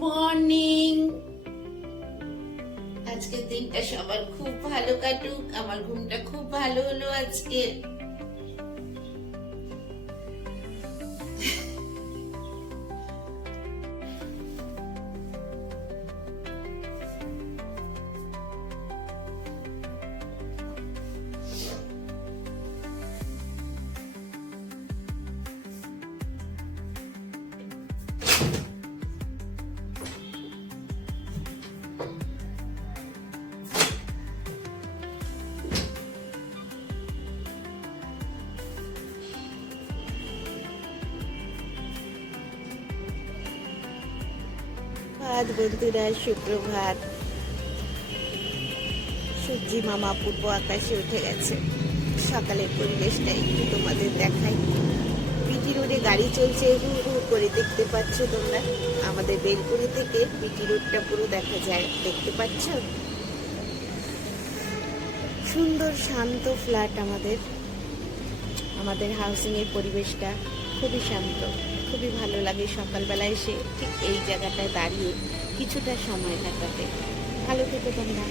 Morning. আজকের দিনটা সবার খুব ভালো কাটুক। আমার ঘুমটা খুব ভালো হলো আজকে। বন্ধুরা, সুপ্রভাত। সূর্যি মামা পূর্ব আকাশে উঠে গেছে। সকালের পরিবেশটা একটু তোমাদের দেখাই। পিটি রোডে গাড়ি চলছে হু হু করে, দেখতে পাচ্ছ তোমরা? আমাদের বেলকুনি থেকে পিটি রোডটা পুরো দেখা যায়, দেখতে পাচ্ছ? সুন্দর শান্ত ফ্ল্যাট আমাদের হাউসিং এর পরিবেশটা খুবই শান্ত, খুবই ভালো লাগে সকালবেলা এসে ঠিক এই জায়গাটায় দাঁড়িয়ে কিছুটা সময় কাটাতে। ভালো থেকো তোমরা।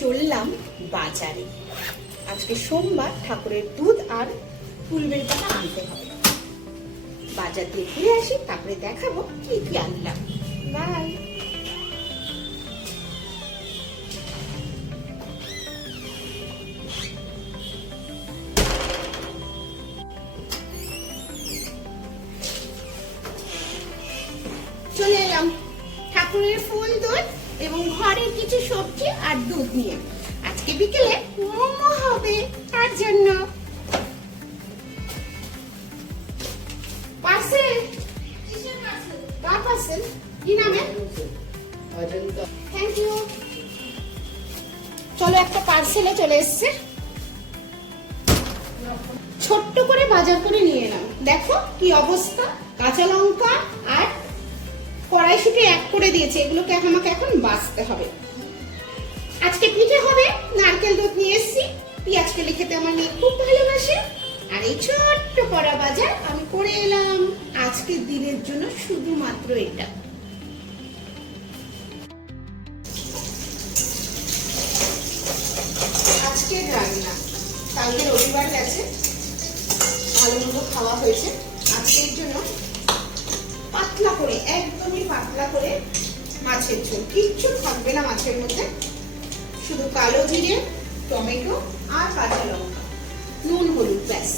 চললাম বাজারে। আজকে সোমবার, ঠাকুরের দুধ আর ফুলবেল পাতা আনতে হবে। বাজার দিয়ে ঘুরে আসি, তারপরে দেখাবো কি কি আনলাম। বাই। চলে এলাম ঠাকুরের ফুল, দুধ এবং ঘরের কিছু সবজি আর দুধ নিয়ে। আজকে বিকেলে মোমো হবে, তার জন্য পার্সেল। কার পার্সেল? কি নামে? Thank you. চলো, একটা পার্সেলে চলে এসছে। ছোট্ট করে বাজার করে নিয়ে এলাম। দেখো কি অবস্থা। কাঁচা লঙ্কা আর কড়াইশুঁটি এক করে দিয়েছে, এগুলোকে আমাকে এখন বাছতে হবে। আজকে পিঠে হবে, নারকেল দুধ নিয়ে এসেছি। পেঁয়াজ কেলে খেতে আমার মেয়ে খুব ভালোবাসে। আর এই ছোট্ট কড়া বাজার আমি করে এলাম আজকের দিনের জন্য, শুধুমাত্র এটা। আজকের রান্না, কালকে রবিবার গেছে, ভালো মতো খাওয়া হয়েছে। আজকের জন্য পাতলা করে, একদমই পাতলা করে মাছের ঝোল, কিচ্ছু থাকবে না মাছের মধ্যে, শুধু কালো জিরে, টমেটো আর কাঁচা লঙ্কা, নুন হলুদ, ব্যাস।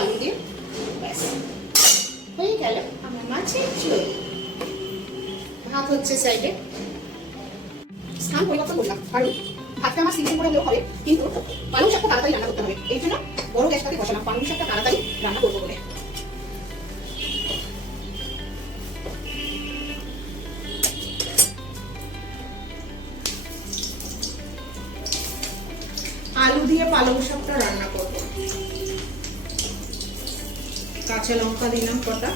আলু দিয়ে ব্যাস হয়ে গেল আমার মাছের ঝোল। ভাত হচ্ছে সাইডে। স্থান পরিবর্তন করলাম, কারণ ভাতটা আমার সিম্পল করে হলেও হবে, কিন্তু পালং শাকটা তাড়াতাড়ি রান্না করতে হবে, এই জন্য বড় গ্যাসটাতে বসালাম পালং শাকটা তাড়াতাড়ি রান্না করবো বলে। আলু দিয়ে পালং শাকটা রান্না করবো। কাঁচা লঙ্কা দিলাম কটা,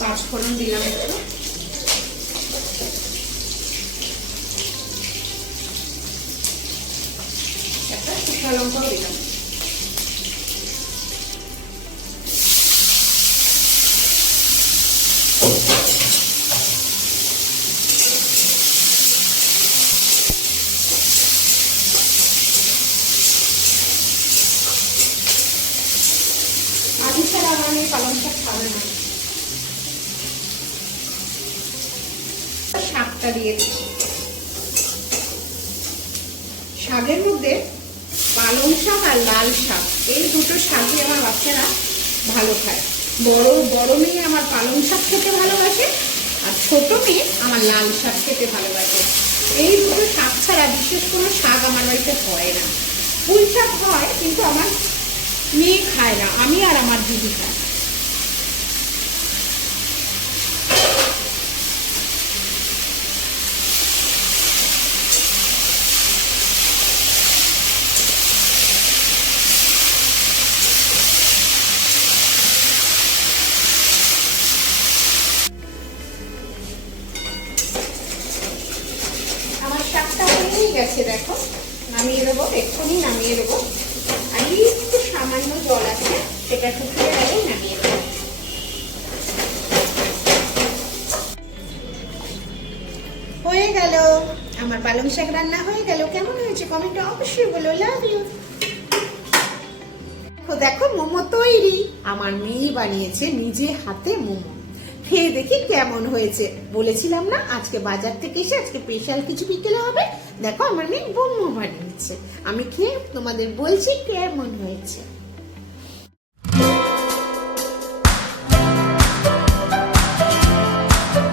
পাঁচফোড়ন দিলাম একটু, একটা শুকনো লঙ্কাও দিলাম। আলু ছাড়া আমার মেয়ে পালং শাক খাবে না। শাকটা দিয়ে দিচ্ছি। শাকের মধ্যে পালং শাক আর লাল শাক, এই দুটো শাকই আমার বাচ্চারা ভালো খায়। বড় মেয়ে আমার পালং শাক খেতে ভালোবাসে, আর ছোট মেয়ে আমার লাল শাক খেতে ভালোবাসে। এই দুটো শাক ছাড়া বিশেষ কোনো শাক আমার বাড়িতে হয় না। পুঁই শাক হয়, কিন্তু আমার মেয়ে খায় না, আমি আর আমার দিদি খায়। আমার শাকটা হয়েই গেছে, দেখো নামিয়ে দেবো, এক্ষুনি নামিয়ে দেবো। আর একটু সামান্য জল আছে, সেটা শুকিয়ে গেলেই নামিয়ে দেবো। হয়ে গেল আমার পালং শাক রান্না হয়ে গেল। কেমন হয়েছে কমেন্টে অবশ্যই বলো। Love you. দেখো মোমো তৈরি, আমার মেয়ে বানিয়েছে নিজে হাতে মোমো। খেয়ে দেখি কেমন হয়েছে। বলেছিলাম না আজকে বাজার থেকে এসে আজকে স্পেশাল কিছু বিকেলে হবে। দেখো আমার মেয়ে মোমো বানিয়েছে, আমি খেয়ে তোমাদের বলছি কেমন হয়েছে।